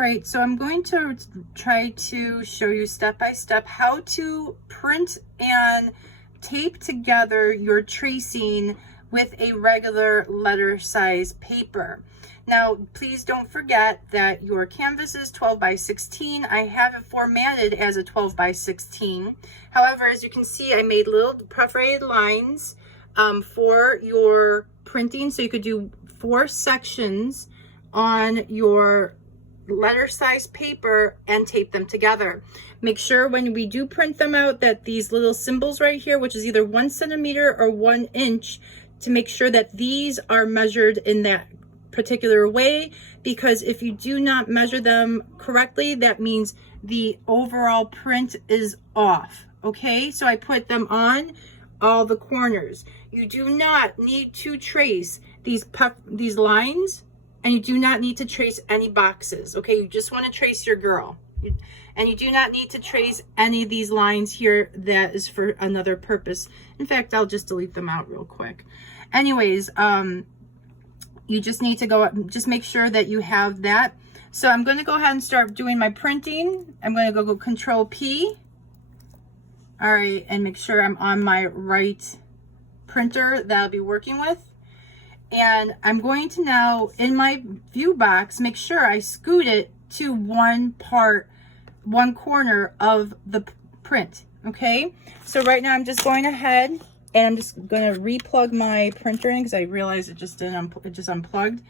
right, so I'm going to try to show you step by step how to print and tape together your tracing with a regular letter size paper. Now, please don't forget that your canvas is 12 by 16. I have it formatted as a 12 by 16. However, as you can see, I made little perforated lines for your printing. So you could do 4 sections on your letter size paper and tape them together. Make sure when we do print them out that these little symbols right here, which is either 1 centimeter or 1 inch, to make sure that these are measured in that particular way, because if you do not measure them correctly, that means the overall print is off. Okay, so I put them on all the corners. You do not need to trace these lines, and you do not need to trace any boxes. Okay, you just want to trace your girl, and you do not need to trace any of these lines here. That is for another purpose. In fact, I'll just delete them out real quick. Anyways, you just need to go up, just make sure that you have that. So I'm going to go ahead and start doing my printing. I'm going to go Control P. All right, and make sure I'm on my right printer that I'll be working with. And I'm going to now, in my view box, make sure I scoot it to one corner of the print. Okay, so right now I'm just going ahead and I'm just going to replug my printer in because I realized it just unplugged.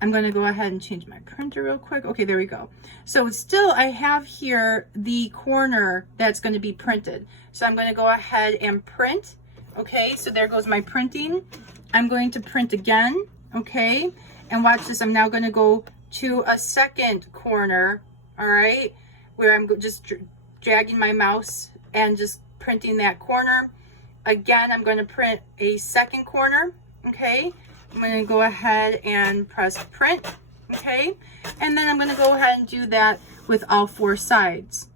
I'm going to go ahead and change my printer real quick. Okay, there we go. So still I have here the corner that's going to be printed. So I'm going to go ahead and print. Okay, so there goes my printing. I'm going to print again. Okay, and watch this. I'm now going to go to a second corner. All right, where I'm just dragging my mouse and just printing that corner. Again, I'm going to print a second corner. Okay, I'm going to go ahead and press print. Okay, and then I'm going to go ahead and do that with all 4 sides.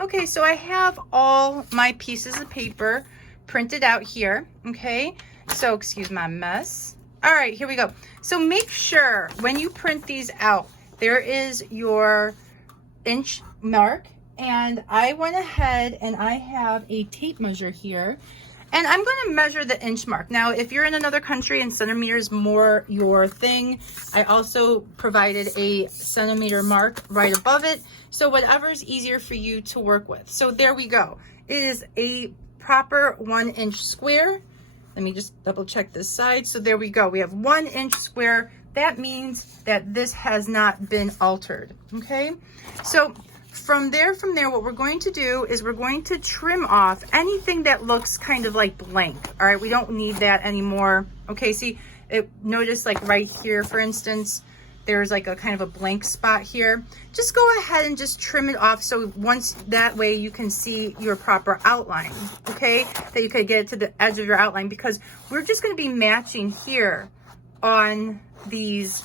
Okay, so I have all my pieces of paper printed out here. Okay, so excuse my mess. All right, here we go. So make sure when you print these out, there is your inch mark. And I went ahead and I have a tape measure here, and I'm going to measure the inch mark. Now, if you're in another country and centimeters more your thing, I also provided a centimeter mark right above it. So whatever is easier for you to work with. So there we go. It is a proper 1 inch square. Let me just double check this side. So there we go. We have 1 inch square. That means that this has not been altered. Okay. So from there, what we're going to do is we're going to trim off anything that looks kind of like blank. All right, we don't need that anymore. Okay, see, notice like right here, for instance, there's like a kind of a blank spot here. Just go ahead and just trim it off. So once that way you can see your proper outline, okay, that you could get it to the edge of your outline, because we're just going to be matching here on these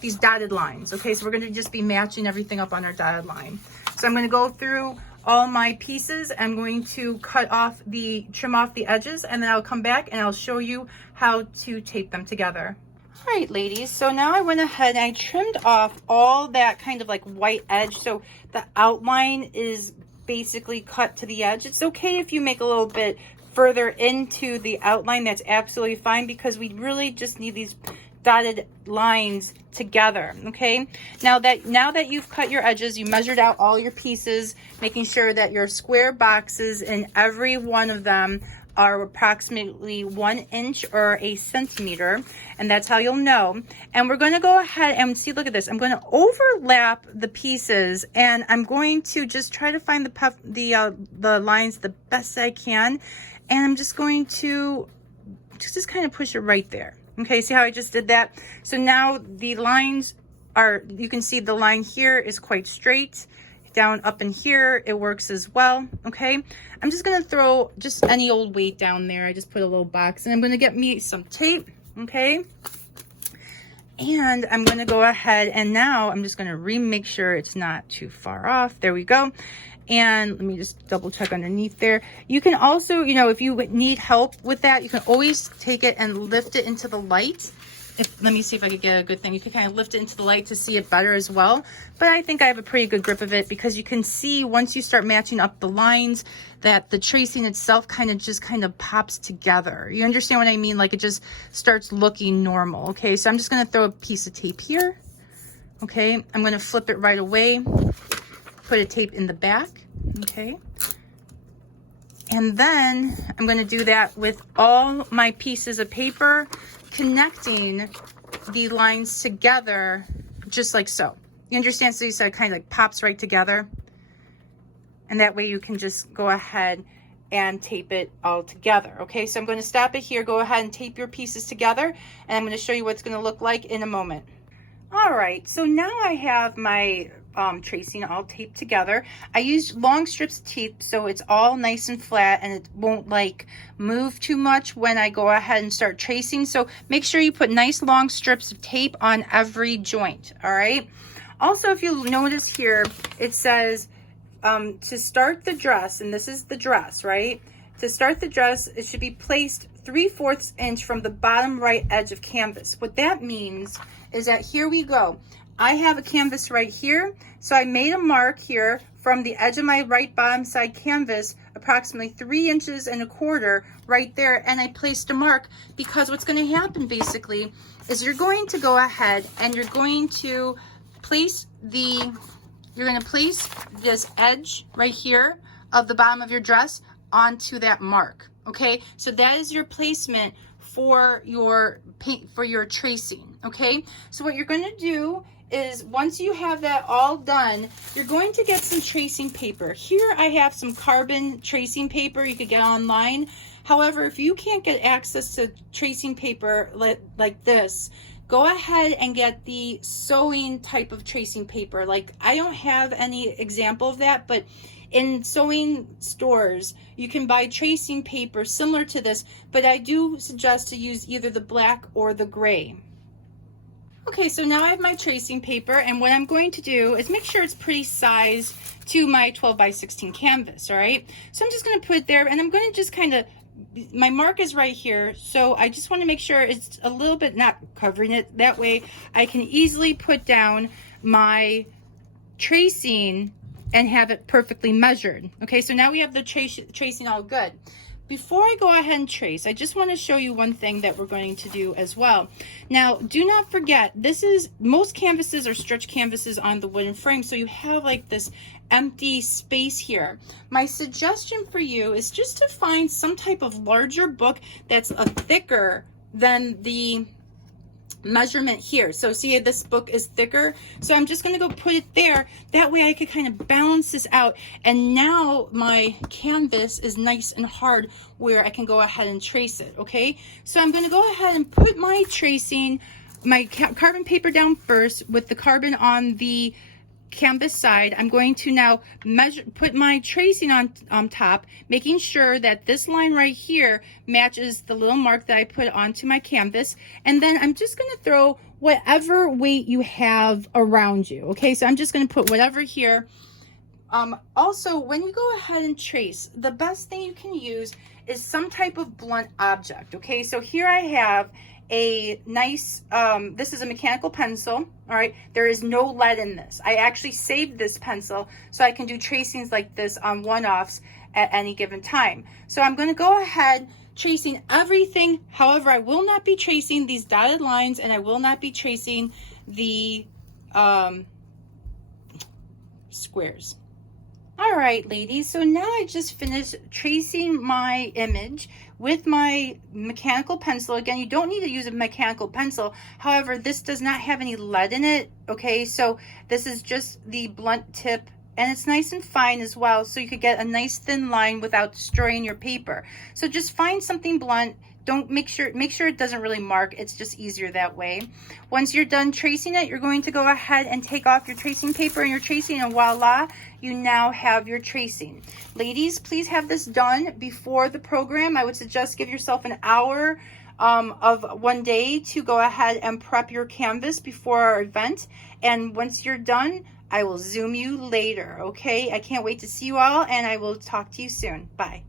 these dotted lines. Okay, so we're going to just be matching everything up on our dotted line. So I'm going to go through all my pieces. I'm going to trim off the edges, and then I'll come back and I'll show you how to tape them together. All right, ladies, so now I went ahead and I trimmed off all that kind of like white edge, so the outline is basically cut to the edge. It's okay if you make a little bit further into the outline. That's absolutely fine, because we really just need these dotted lines together. Okay, now that you've cut your edges, you measured out all your pieces, making sure that your square boxes in every one of them are approximately 1 inch or a centimeter, and that's how you'll know. And we're going to go ahead and see, look at this, I'm going to overlap the pieces, and I'm going to just try to find the lines the best I can, and I'm just going to just kind of push it right there. Okay, see how I just did that? So now the lines are, you can see the line here is quite straight. Down up in here, it works as well. Okay, I'm just gonna throw just any old weight down there. I just put a little box, and I'm gonna get me some tape. Okay, and I'm gonna go ahead and now I'm just gonna make sure it's not too far off. There we go. And let me just double check underneath there. You can also, if you need help with that, you can always take it and lift it into the light let me see if I could get a good thing. You can kind of lift it into the light to see it better as well. But I think I have a pretty good grip of it, because you can see once you start matching up the lines that the tracing itself kind of pops together. You understand what I mean? Like it just starts looking normal. Okay, so I'm just going to throw a piece of tape here. Okay, I'm going to flip it right away, put a tape in the back. Okay, and then I'm going to do that with all my pieces of paper, connecting the lines together just like so. You understand? So you said it kind of like pops right together, and that way you can just go ahead and tape it all together. Okay, so I'm going to stop it here. Go ahead and tape your pieces together, and I'm going to show you what it's going to look like in a moment. All right, so now I have my tracing all taped together. I used long strips of tape so it's all nice and flat, and it won't like move too much when I go ahead and start tracing. So make sure you put nice long strips of tape on every joint. All right, also, if you notice here, it says to start the dress, and this is the dress, right? To start the dress, it should be placed 3/4 inch from the bottom right edge of canvas. What that means is that here we go. I have a canvas right here, so I made a mark here from the edge of my right bottom side canvas, approximately 3.25 inches right there, and I placed a mark, because what's going to happen basically is you're going to go ahead and you're going to place this edge right here of the bottom of your dress onto that mark. Okay, so that is your placement for your paint, for your tracing. Okay, so what you're going to do is, once you have that all done, you're going to get some tracing paper. Here I have some carbon tracing paper you could get online. However, if you can't get access to tracing paper like this, go ahead and get the sewing type of tracing paper. Like, I don't have any example of that, but in sewing stores, you can buy tracing paper similar to this, but I do suggest to use either the black or the gray. Okay, so now I have my tracing paper, and what I'm going to do is make sure it's pretty sized to my 12x16 canvas, all right? So I'm just going to put it there, and I'm going to just kind of, my mark is right here, so I just want to make sure it's a little bit not covering it. That way I can easily put down my tracing and have it perfectly measured. Okay, so now we have the tracing all good. Before I go ahead and trace, I just want to show you one thing that we're going to do as well. Now, do not forget, most canvases are stretch canvases on the wooden frame, so you have like this empty space here. My suggestion for you is just to find some type of larger book that's thicker than the measurement here. So see, this book is thicker, so I'm just going to go put it there. That way I could kind of balance this out, and now my canvas is nice and hard where I can go ahead and trace it. Okay, so I'm going to go ahead and put my tracing, my carbon paper down first with the carbon on the canvas side. I'm going to now put my tracing on top, making sure that this line right here matches the little mark that I put onto my canvas, and then I'm just going to throw whatever weight you have around you. Okay, so I'm just going to put whatever here. Also, when you go ahead and trace, the best thing you can use is some type of blunt object. Okay, so here I have a nice, this is a mechanical pencil. All right, there is no lead in this. I actually saved this pencil so I can do tracings like this on one-offs at any given time. So I'm going to go ahead tracing everything. However, I will not be tracing these dotted lines, and I will not be tracing the squares. All right, ladies, so now I just finished tracing my image with my mechanical pencil. Again, you don't need to use a mechanical pencil. However, this does not have any lead in it. Okay, so this is just the blunt tip, and it's nice and fine as well, so you could get a nice thin line without destroying your paper. So just find something blunt. Don't make sure it doesn't really mark. It's just easier that way. Once you're done tracing it, you're going to go ahead and take off your tracing paper and your tracing, and voila, you now have your tracing. Ladies, please have this done before the program. I would suggest give yourself an hour of one day to go ahead and prep your canvas before our event. And once you're done, I will Zoom you later, okay? I can't wait to see you all, and I will talk to you soon. Bye.